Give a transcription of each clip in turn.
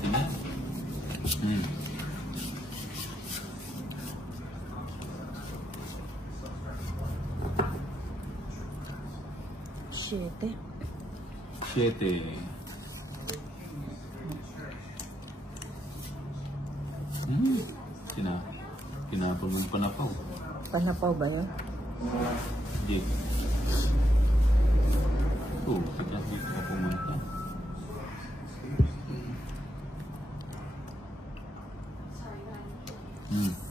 pati na. Siyete. Pinapon ng panapaw. Panapaw ba yun? Hindi. Bakit ka pumunta?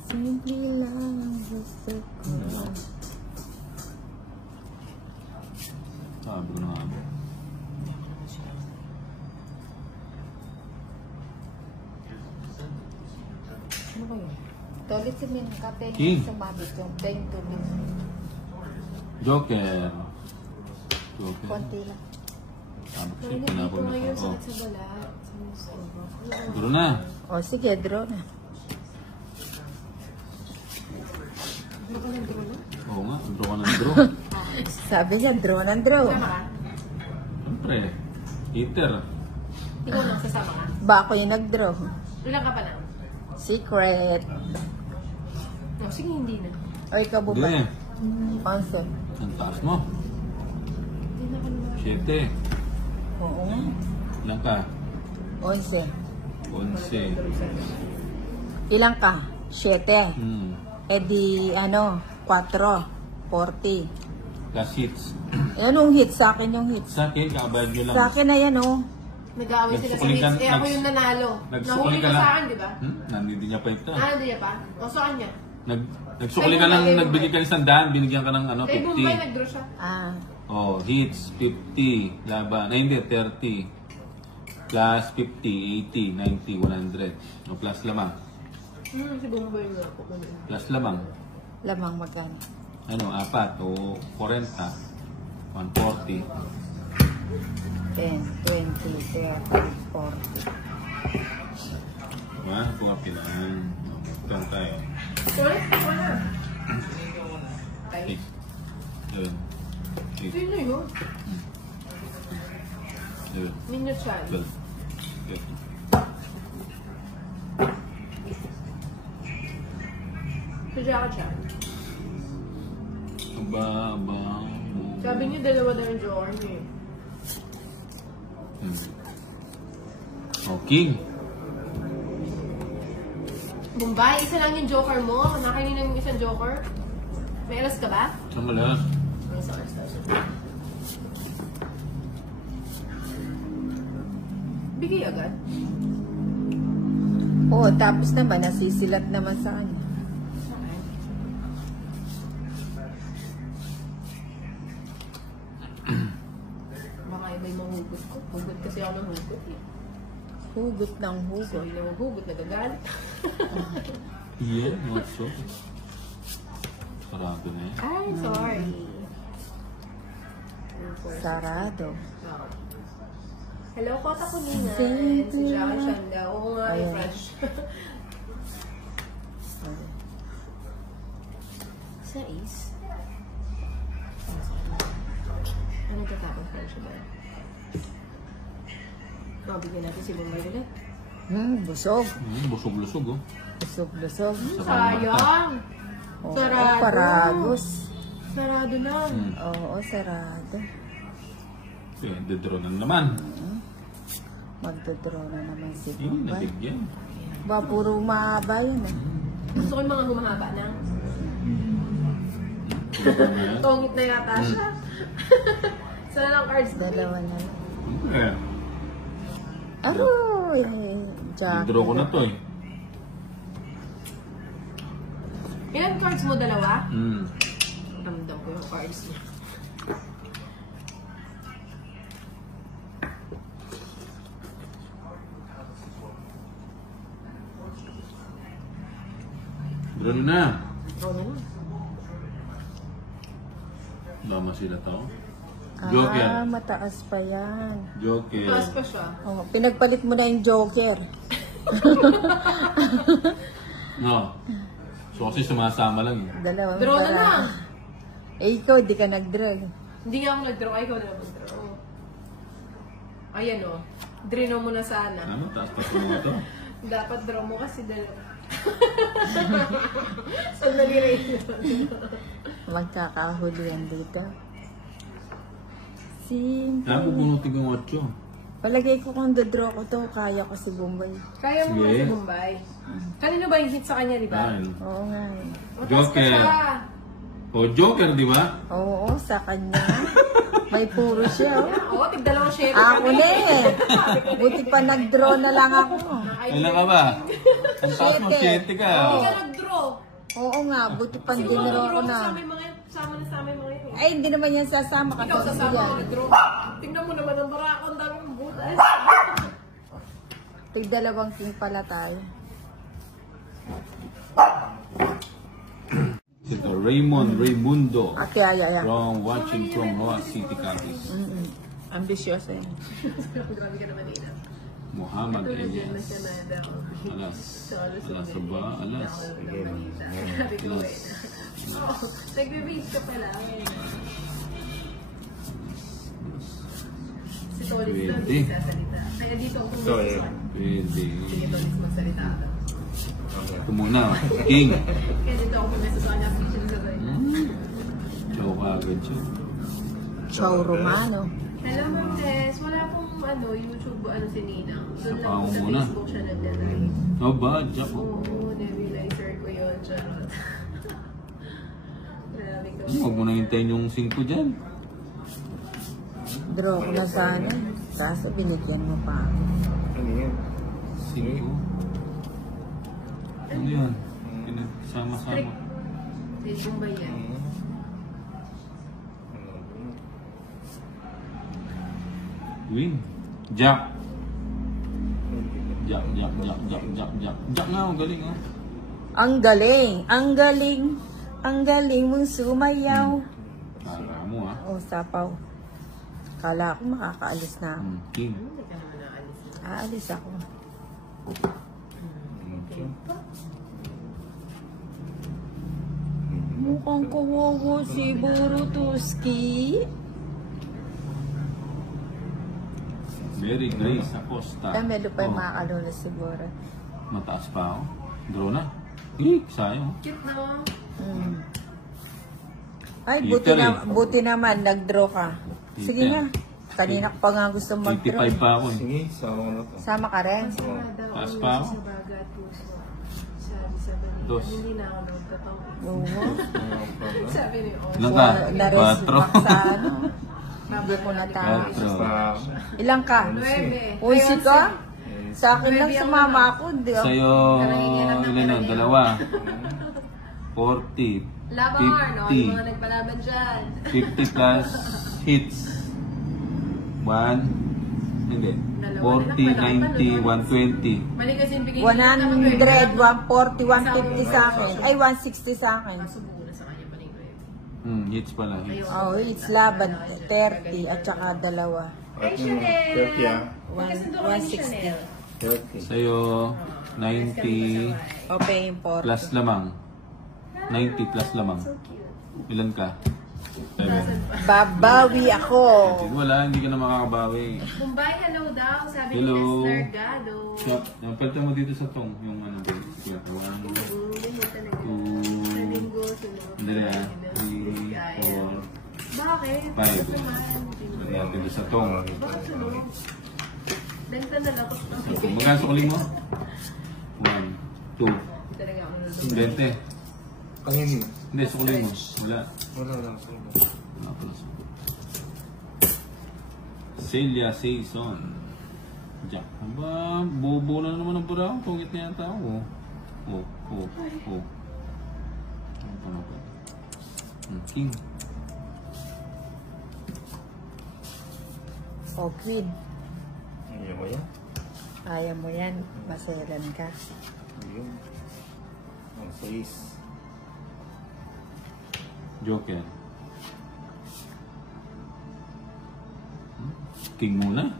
Simple lang ang gusto ko. Sabi ko na nga ba? Ano ba yun? Tolit si Min, kape King. sa mabit yung plain tubig. Joker. Konti lang. Sabi ko Ay, siya, nandito pinapon na ngayon, ako. sakit sa balat. Sa musto. Duro na. O sige, draw na. Ano ka nang dulo? Oo nga, draw ka ng draw. Sabi niya, draw ng draw. Sama ka? Siyempre, heater. Ikaw lang, sasama ka. Ba ako yung nag-draw? Ilan ka pa na? Secret. No, sige, hindi na. O ikaw Hindi. ba? Answer. Ang taas mo. Hindi na ka naman. 7. Oo nga. Ilan ka? 11. 11. Ilang ka? 7. Eh di, 4. 40. Plus hits. Anong hit? Sa akin yung hit. Sa akin, kakabayad nyo lang. Sa akin na yan, Nag-aaway sila sa Nagsukulikan- hits. Eh, ako yung nanalo. Nagsukuli Nahuli ka ka lang. sa akin, di ba? Nandito niya pa ito. Ah, hindi pa? O, sa kanya? Nagsukuli ka lang, nagbigay ka ng 100, binigyan ka ng Kay Bombay, 50. nag-draw siya. Oh, hits, 50, laban, ay hindi, 30. Plus 50, 80, 90, 100. O, plus lamang. Si Bombay na ako. Plus lamang. Lamang magkano? Ano, 4 o 40. 140. 10, 20, 30, 40. Diba? Pumapilan. Magkano tayo? Wala. Okay. Yun. Sino yun? Yun. Minute-chan. 12. Okay. Si Jackie Chan. Aba. Sabi niya, dalawa daw yung joker niya. Oh, King. Bombay, isa lang yung joker mo. Nakainin ng isang joker. May alas ka ba? Saan mo lang? May isang alas daw siya. Bigay agad. Oo, tapos naman, nasisilat naman sa kanya. Baka iba'y mahugot ko. Hugot kasi ako ng hugot eh. Hugot ng So, hugot. hindi na maghugot, nagagalit. Yeah, not so. Sarado na yan. Ay, sorry. Sarado. Oh. Hello, Kota Kuningan. Thank Si you. Jackie Chan daw. Oo nga, Ayan. refresh. Sa Ace? Ano tatapos pa siya ba? Bigyan natin si Bombay ulit. Busog. Busog-lusog, oh. Busog-busog. Sayang! Oo, Sarado. paragos. Sarado na. Oo, sarado. Yun, dedraw na naman. Magdodraw na naman si Yun, Bombay. nabigyan. Ba, puro mahaba yun eh. Gusto ko yung mga humahaba na. Tongit na yata siya. Sana lang cards na. Dalawa na lang. Eh, Aroy! Jack. dedraw ko na to eh. Ilan cards mo? Dalawa? Hmm. Ramdam ko yung cards niya. Draw na. Draw na lang. Mama sila to. Joker. Mataas pa yan. Joker. Taas pa siya. Oh, pinagpalit mo na yung Joker. No. So kasi sumasama lang eh. Dalawa. Draw na para- lang. Eh, ikaw, di ka nag-draw. Hindi nga ako nag-draw. Ay, ikaw na lang mag-draw. Ayan o. Drino mo na sana. Ano, taas pa mo ito. Dapat draw mo kasi dalawa. Sandali rin. Magkakahuli yan dito. Kaya pupunutin ko 8. Palagay ko kung dodraw ko to, kaya ko si Bombay. Kaya mo Sige. nga si Bombay. Kanino ba yung hit sa kanya, di ba? Ayun. Oo nga eh. Mataas ka Joker. siya. O, Joker, di ba? Oo, sa kanya. May puro siya. Oh. Oo, tig-dalawang share Ako na eh. Buti pa nag-draw na lang ako. Kailan ka ba? Ang taas mo, 7 ka. Hindi ka nag-draw. Oo nga, buti pa Siguro dinraw ko nag-draw na. kasama yung mga sama na sama yung mga yun. Ay, hindi naman yan sasama Ikaw kasi sasama yan. ko nag-draw. Tingnan mo naman ang barako, ang daming butas. Tig-dalawang king pala tayo. Ito, Raimundo. Ate, ay. From watching from Roa City, Capiz. Ambisyoso yan. Grabe ka naman, Ina. Muhammad Tulad na Elias. siya na daw. Alas. Alas ba? Alas. Sabi ko Alas. eh. Oo, nagbe-base ka pala. Si Tolis na, Pwede. hindi sasalita. Kaya dito ako pumunta. Pwede. Sige, Tolis, magsalita ka. Ito muna. King. Kaya dito ako pumunta sa kanya. Sige, siya sabay. Chow ka agad siya. Chow Romano. Hello, Ma'am Tess. Wala pong YouTube si Ninang. Doon lang Sa po sa muna. Facebook siya naglalagay. Oh, ba? Jack. Oo, nebulizer ko yun. Charot. Grabe ko. Huwag mo na hintayin yung 5 dyan. Draw ko na sana. Kaso binigyan mo pa ako. 5. Ano yun? Sama-sama. Facebook ba yan? Win. Jack. Jack. Jack nga, ang galing oh. Ang galing! Ang galing! Ang galing mong sumayaw. Kala mo ah. O, sapaw. Kala ko makakaalis na ako. King. Hindi ka naman naalis. Aalis ako. Mukhang kawawa si Borutuski. Very Grace Acosta. Dami pa yung Oh, mga kalula siguro. mataas pa ako. Draw na. Sayang. Cute na. Ay, Peter, buti naman, nag-draw ka. Sige Peter. nga. Kanina ko pa nga gusto mag-draw. 85 pa ako eh. Sige, sama ko na to. Sama ka rin. Taas pa ako. Sa baga at puso. Sabi sa balita. Dos. Hindi na ako nagtatawag. Oo. Sabi ni Oz. Ilan ka? Na-respect 4. sa ano. Hindi ko na tama. 4. Ilang ka? 9. Unsi ka? Sa akin lang sumama ako. Di ako. Sa'yo, ilan na? 2. 40. Laban, no? Yung 50. mga nagpalaban dyan. 50 plus hits. 1. Hindi. 40, 90, 120. Mali kasi yung bigay 100, 140, 150 sa akin. Ay, 160 sa akin. Subuko na sa kanya mali ko eh. Hits pala. Hits. Oh, it's laban. 30 at saka 2. Ay, Chanel! 30 ah. Magkasundo kami ni 160. Chanel. 30. Sa'yo, 90 Okay, import. plus lamang. 90 plus lamang. Ilan ka? 7. Babawi ako. Wala, hindi ka na makakabawi. Bombay, hello daw. Sabi Hello. ni Esther Gado. Yung palta mo dito sa tong, yung ano ba? Sige, 1, Ganyan talaga. 2, Sa linggo, sunod. Andrea, 3, 4, Bakit? 5. Naman. Lagyan dito sa tong. Bakit sunod? Dagta na lang. Magkano sukli mo? 1, 2, Talaga ako nalulungkot. 20. Panginin. Hindi, sukli mo. Wala. Wala lang. Wala pala sukli. Celia Saison. Jack. Aba, bobo na naman ang pura. Pungit na yata ako. Oh. Ano pa na ba? King. O, Queen. Ayaw mo yan? Ayaw mo yan. Maselan ka. Ayun. Ang 6. Joker. King muna?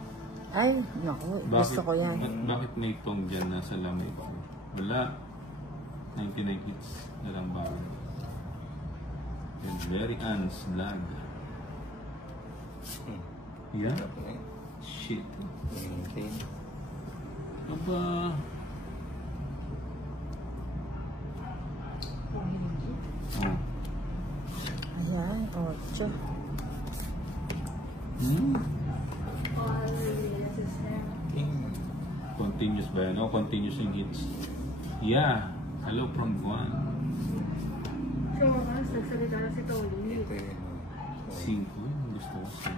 Ay, naku. Gusto ko yan. Bakit may tong dyan nasa lamay ko? Wala. 99 hits na lang ba? And very Ann's vlog. Yeah? Shit. Okay. Aba. Oh. Ayan, 8. Hmm? King. Continuous ba yan? Oh, continuous yung hits. Yeah. Hello from Juan. So, mas nagsalita na si Tony. Ito yun. 5. Gusto ko 5.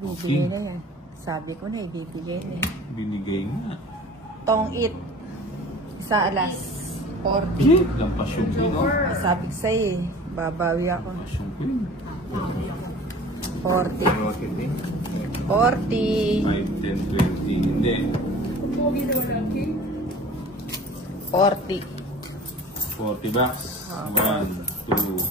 Bibigay na yan. Sabi ko na, ibibigay na yan. Binigay nga. Tong it. Sa alas 40. Lampas yung queen, oh. Sabi ko sa'yo eh. Babawi ako. Lampas yung queen. 40. Okay, din. 40. 5, 10, 20. Hindi. 40. 40 bucks. 1, 2,